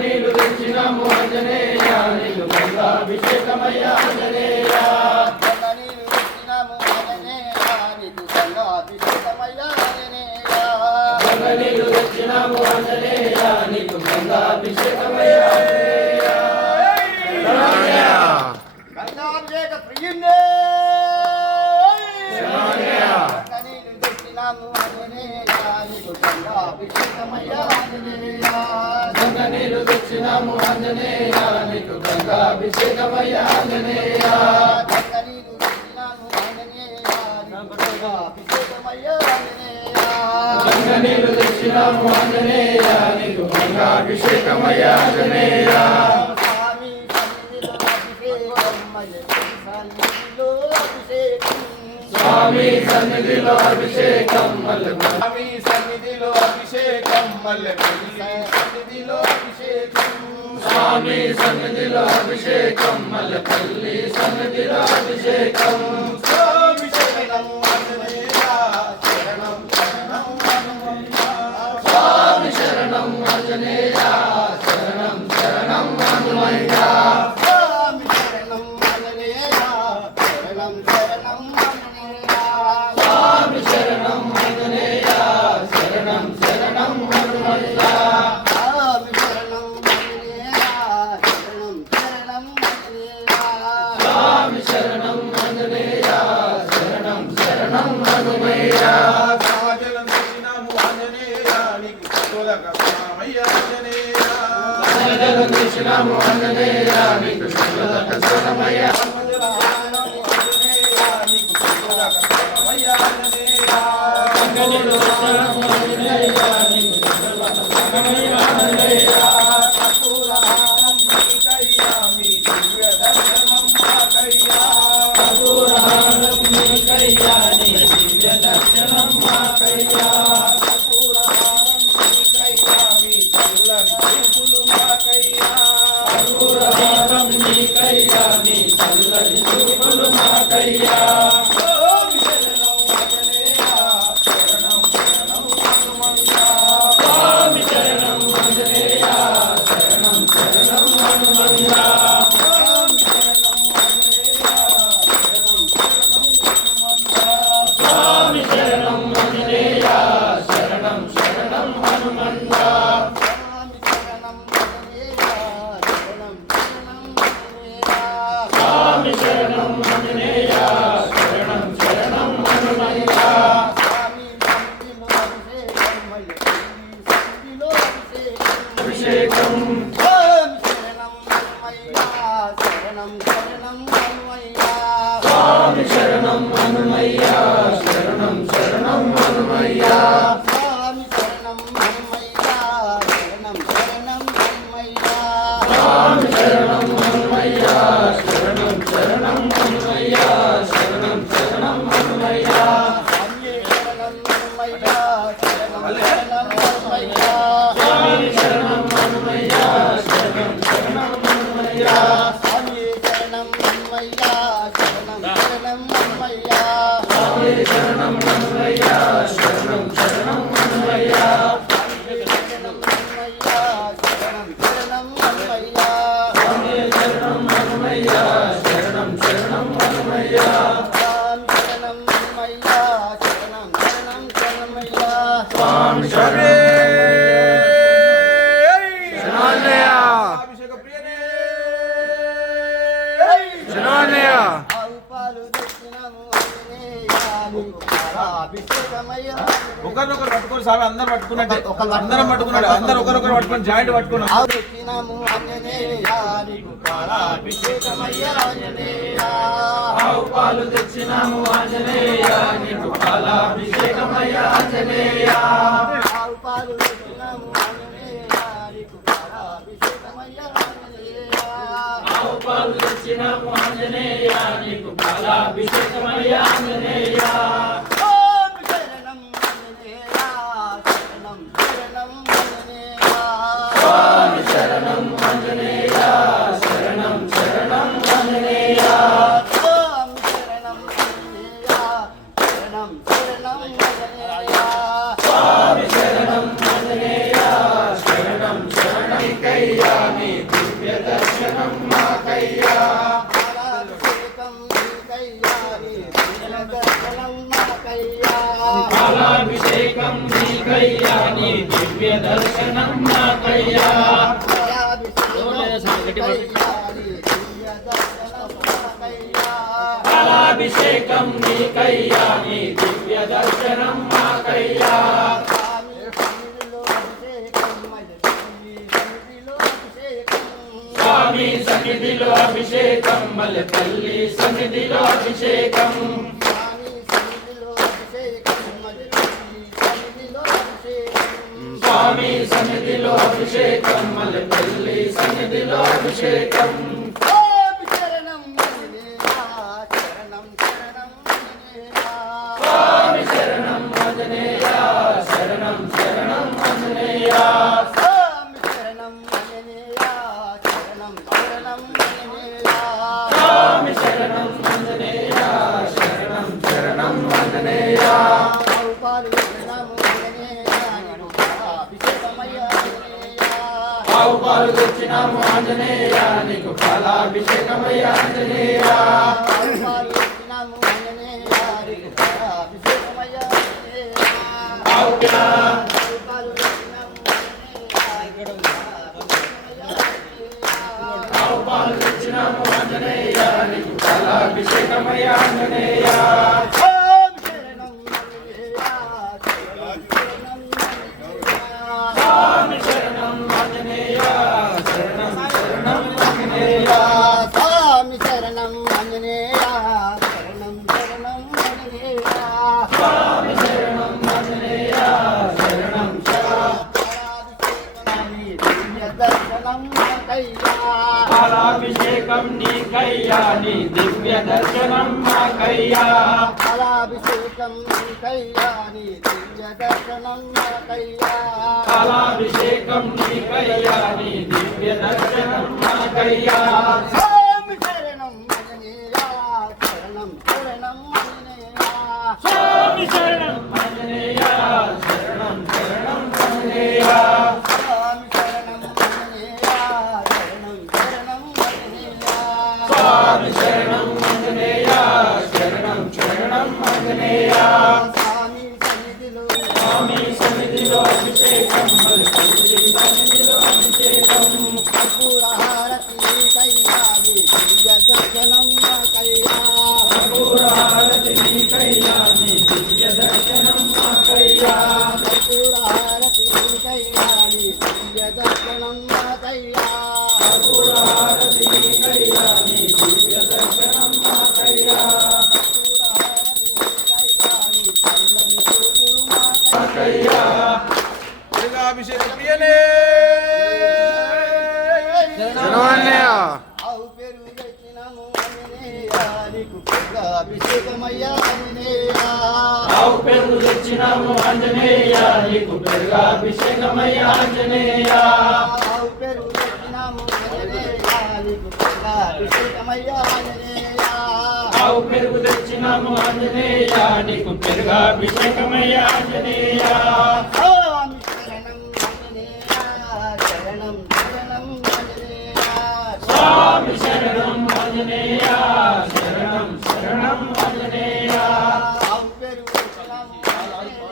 నీళ్ళు తెచ్చినాము ఆంజనేయ నీకు గంగాభిషేకమయ్యా ఆంజనేయ నీళ్ళు తెచ్చినాము ఆంజనేయ నీకు గంగాభిషేకమయ్యా గంగాభిషేక ప్రియుండే నీళ్ళు తెచ్చినాము ఆంజనేయ నీకు గంగాభిషేకమయ్యా నీళ్ళు తెచ్చినాము ఆంజనేయ నీకు గంగాభిషేకమయ్యా ఆంజనేయ నీళ్ళు తెచ్చినాము ఆంజనేయ నీకు గంగాభిషేకమయ్యా ఆంజనేయ స్వామి సన్నిధిలో అభిషేకం స్వామి సన్నిధిలో అభిషేకం సన్నిధిలో అభిషేకం స్వామి సన్నిధిలో అభిషేకం మల్లపల్లి సన్నిధిలో అభిషేకం స్వామి శరణం ఆంజనేయ శరణం శరణం స్వామి శరణం ఆంజనేయ శరణం శరణం హనుమయ్య స్వామి శరణం ఆంజనేయ శరణం శరణం స్వామి శరణం ఆంజనేయ శరణం శరణం హనుమయ్య స్వామి శరణం స్వామి శరణం ఆంజనేయ శరణం శరణం హనుమయ్య సాజలం తెచ్చినాము ఆంజనేయ నీకు శుభలకమయ్య ఆంజనేయ సాజలం తెచ్చినాము ఆంజనేయ నీకు శుభలకమయ్య నీకు శుభలకమయ్య ఆంజనేయ నీకు శుభలకమయ్య ఆంజనేయ కర్పూరహారం నీకయ్యా మీ దివ్య దర్శనం మాకయ్యా కర్పూరహారం నీకయ్యా నీ దివ్య దర్శనం మాకయ్యా కర్పూరహారం నీకయ్యా మీ చల్లని చూపులు మాకయ్యా కర్పూరహారం నీకయ్యా నీ చల్లని చూపులు మాకయ్యా స్వామి శరణం ఆంజనేయ శరణం శరణం హనుమంత స్వామి శరణం ఆంజనేయ శరణం శరణం హనుమంత స్వామి శరణం ఆంజనేయ శరణం శరణం హనుమంత స్వామి శరణం ఆంజనేయ శరణం శరణం హనుమంత స్వామి శరణం ఆంజనేయ శరణం శరణం హనుమయ్య అభిషేకం స్వామి శరణం హనుమయ్య శరణం శరణం హనుమయ్య స్వామి శరణం హనుమయ్య శరణం శరణం హనుమయ్య శరణం శరణం హనుమయ్య స్వామి శరణం హనుమయ్య శరణం శరణం హనుమయ్య స్వామి శరణం హనుమయ్య శరణం శరణం హనుమయ్య స్వామి శరణం హనుమయ్య శరణం శరణం హనుమయ్య స్వామి అభిషేక ప్రియనే ఒకరినొకరు పట్టుకొని స్వామి అందరు పట్టుకున్నట్టే అందరం పట్టుకున్నాడు అందరు ఒకరొకరు పట్టుకొని జాయింట్ పట్టుకున్నాం ఆవు పాలు తెచ్చినాము ఆంజనేయ నీకు పాలాభిషేకమయ్య ఆంజనేయ ఆవు పాలు తెచ్చినాము ఆంజనేయ నీకు పాలాభిషేకమయ్య ఆంజనేయ ఆవు పాలు తెచ్చినాము ఆంజనేయ నీకు పాలాభిషేకమయ్య ఆంజనేయ స్వామి శరణం ఆంజనేయ శరణం శరణం ఆంజనేయ స్వామి శరణం ఆంజనేయ శరణం శరణం ఆంజనేయ స్వామి శరణం ఆంజనేయ నీ దివ్య దర్శనం మాకయ్యా పాలాభిషేకం నీకయ్యా నీ దివ్య దర్శనం మాకయ్యా స్వామి సన్నిధిలో అభిషేకం మల్లెపల్లి సన్నిధిలో అభిషేకం స్వామి సన్నిధిలో అభిషేకం మల్లెపల్లి సన్నిధిలో అభిషేకం స్వామి శరణం ఆంజనేయ శరణం శరణం ఆంజనేయ స్వామి శరణం ఆంజనేయ శరణం శరణం ఆంజనేయ ఆవు పాలు తెచ్చినాము ఆంజనేయ నీకు పాలాభిషేకమయ్య ఆంజనేయ ఆవు పాలు తెచ్చినాము ఆంజనేయ నీకు పాలాభిషేకమయ్య ఆంజనేయ స్వామి శరణం ఆంజనేయ శరణం శరణం ఆంజనేయ స్వామి శరణం ఆంజనేయ శరణం శరణం ఆంజనేయ స్వామి శరణం ఆంజనేయ శరణం దర్శనం కయ్యా పాలాభిషేకం నీకయ్యా నీ దివ్య దర్శనం మాకయ్యా పాలాభిషేకం కయ్యా నీ దివ్య దర్శనం కయ్యా పాలాభిషేకం నీకయ్యా నీ దివ్య దర్శనం మాకయ్యా స్వామి శరణం ఆంజనేయ శరణం శరణం ఆంజనేయ స్వామి శరణం ఆంజనేయ శరణం శరణం ఆంజనేయ స్వామి శరణం ఆంజనేయ శరణం శరణం ఆంజనేయ స్వామి శరణం ఆంజనేయ శరణం శరణం ఆంజనేయ స్వామి సన్నిధిలో స్వామి సన్నిధిలో అభిషేకం మల్లెపల్లి సన్నిధిలో అభిషేకం కర్పూర హారతి కయ్యా నీ దివ్య దర్శనం కయ్యా కర్పూర హారతి నీకయ్యా నీ దివ్య దర్శనం మాకయ్యా కర్పూర హారతి కయ్యా నీ దివ్య దర్శనం కయ్యా కర్పూర హారతి నీకయ్యా నీ దివ్య దర్శనం మాకయ్యా మాకయ్యా అభిషేక ప్రియనే ఆవు పేరు తెచ్చినాము ఆంజనేయ నీకు అభిషేకమయ్యా ఆంజనేయ ఆవు పెరుగు తెచ్చినాము ఆంజనేయ నీకు పెరుగాభిషేకమయ్య ఆంజనేయ ఆవు పేరు తెచ్చినాము ఆంజనేయ నీకు అభిషేకమయ్యా ఆంజనేయ ఆవు పెరుగు తెచ్చినాము ఆంజనేయ నీకు పెరుగాభిషేకమయ్య ఆంజనేయ స్వామి శరణం ఆంజనేయ శరణం శరణం ఆంజనేయ స్వామి శరణం ఆంజనేయ శరణం శరణం ఆంజనేయ ఆవు పేరు తెచ్చినాము ఆంజనేయ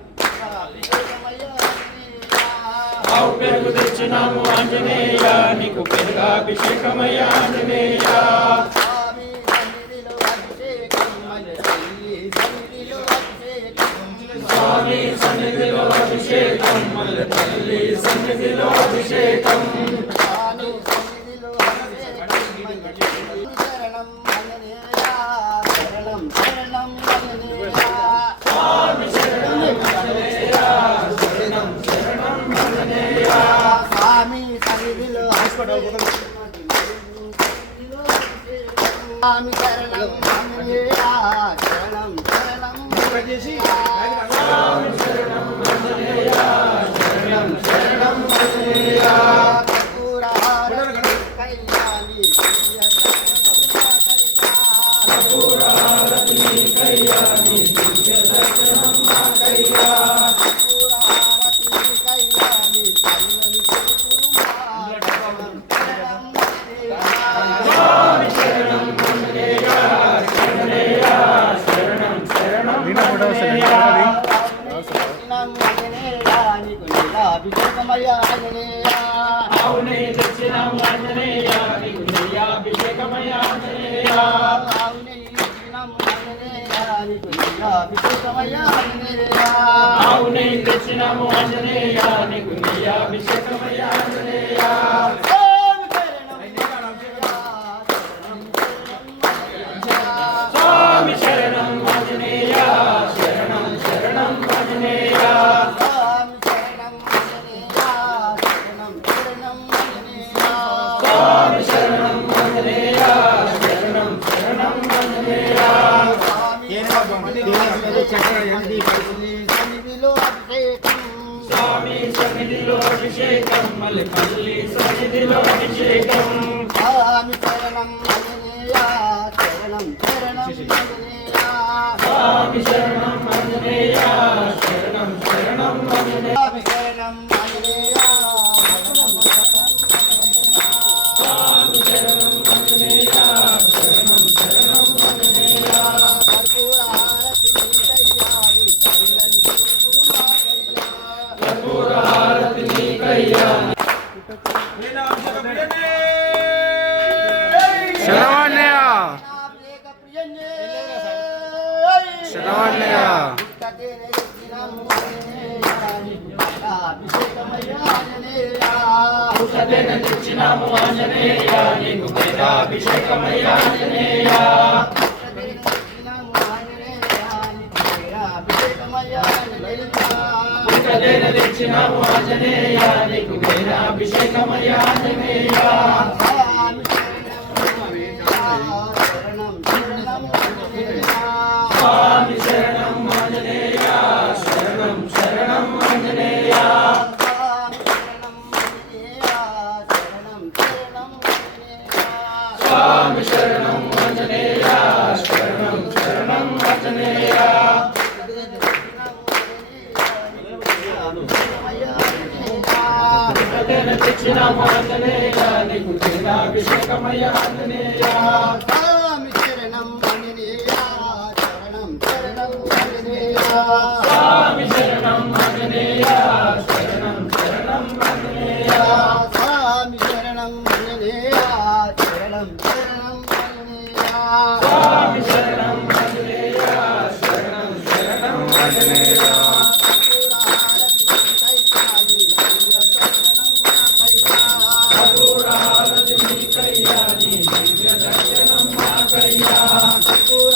నీకు అభిషేకమయ్యా ఆంజనేయ ఆవు పెరుగు తెచ్చినాము ఆంజనేయ నీకు పెరుగాభిషేకమయ్య ఆంజనేయ స్వామి సన్నిధిలో అభిషేకం మల్లెపల్లి సన్నిధిలో అభిషేకం స్వామి సన్నిధిలో అభిషేకం మల్లెపల్లి సన్నిధిలో అభిషేకం స్వామి సన్నిధిలో అభిషేకం మల్లెపల్లి శరణం ఆంజనేయ శరణం శరణం ఆంజనేయ స్వామి శరణం ఆంజనేయ శరణం శరణం ఆంజనేయ స్వామి సన్నిధిలో స్వామి శరణం ఆంజనేయ శరణం శరణం స్వామి శరణం ఆంజనేయ శరణం శరణం ఆంజనేయ కర్పూర హారతి కయ్యాని కర్పూర హారతి నీకయ్యా నీ దివ్య దర్శనం మాకయ్యా కర్పూర హారతి కయ్యాని కళ్ళని స్వామి శరణం ఆంజనేయ శరణేయ శరణం శరణం ఆంజనేయ ఆంజనేయ అభిషేకమయ్యా ఆంజనేయ ఆవునే తెచ్చినాము ఆంజనేయ నీకు నెయ్యాభిషేకమయ్యా ఆంజనేయ ఆవునే తెచ్చినాము ఆంజనేయ నీకు అభిషేకమయ్యా ఆంజనేయ ఆవునే తెచ్చినాము ఆంజనేయ నీకు నెయ్యాభిషేకమయ్యా ఆంజనేయ స్వామి శరణం ఆంజనేయ శరణం శరణం ఆంజనేయ స్వామి శరణం ఆంజనేయ శరణం శరణం ఆంజనేయ స్వామి సన్నిధిలో అభిషేకం మల్లిపల్లి సన్నిధిలో అభిషేకం స్వామి శరణం ఆంజనేయ శరణం శరణం ఆంజనేయ స్వామి శరణం ఆంజనేయ శరణం శరణం ఆంజనేయ స్వామి శరణం ఆంజనేయ స్వామి శరణం ఆంజనేయ శరణం శరణం ఆంజనేయ కర్పూర హారతి నీకయ్యా శరవణ్య శరవణ్య ఔషధేన తెచ్చినాము ఆంజనేయ నీకు అభిషేకమయ్యా ఆంజనేయ ఔషధేన తెచ్చినాము ఆంజనేయ నీకు అభిషేకమయ్యా ఆంజనేయ స్వామి శరణం ఆంజనేయ శరణం శరణం ఆంజనేయ స్వామి శరణం ఆంజనేయ శరణం శరణం ఆంజనేయ ఔషధేన తెచ్చినాము ఆంజనేయ నీకు అభిషేకమయ్యా ఆంజనేయ స్వామి శరణం ఆంజనేయ శరణం శరణం ఆంజనేయ స్వామి శరణం ఆంజనేయ శరణం శరణం ఆంజనేయ స్వామి శరణం ఆంజనేయ శరణం శరణం ఆంజనేయ స్వామి శరణం ఆంజనేయ శరణం శరణం ఆంజనేయ కర్పూర హారతి నీకయ్యా నీ దివ్య దర్శనం మాకయ్యా కర్పూర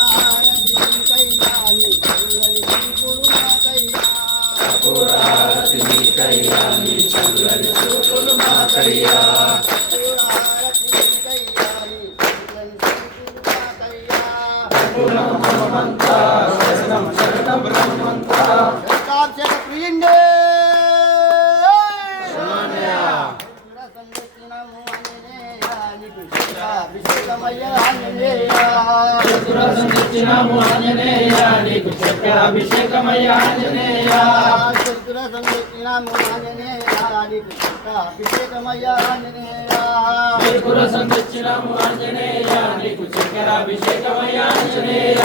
హారతి నీకయ్యా నీ చల్లని చూపులు మాకయ్యా కర్పూరం బ్రహ్మంతా శరణం శరణం బ్రహ్మంతా ప్రియండే అభిషేకమయ్యా ఆంజనేయ చతురసం తెచ్చినాము ఆంజనేయ నీకు అభిషేకమయ్యా ఆంజనేయ చతురసం తెచ్చినాము ఆంజనేయ నీకు అభిషేకమయ్యా ఆంజనేయ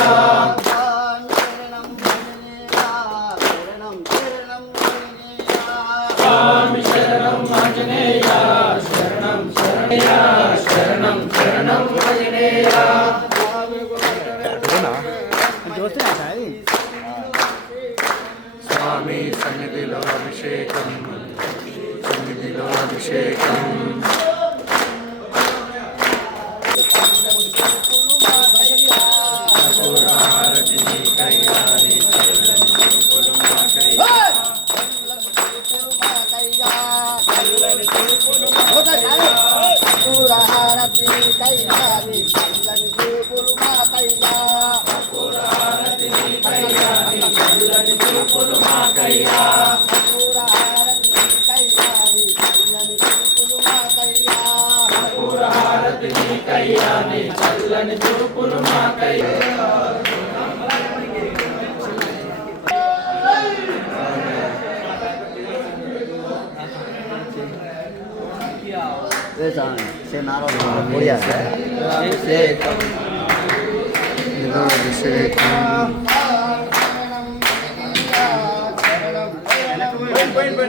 స్వామి శరణం ఆంజనేయ శరణం శరణయ్య శరణం శరణం ఆంజనేయ స్వామి సన్నిధిలో అభిషేకం సన్నిధిలో అభిషేకం కర్పూర హారతి నీకయ్యా నీ చల్లని చూపులు మాకయ్యా నీకయ్యా నీ చల్లని చూపులు మాకయ్యా అభిషేకం పోయింది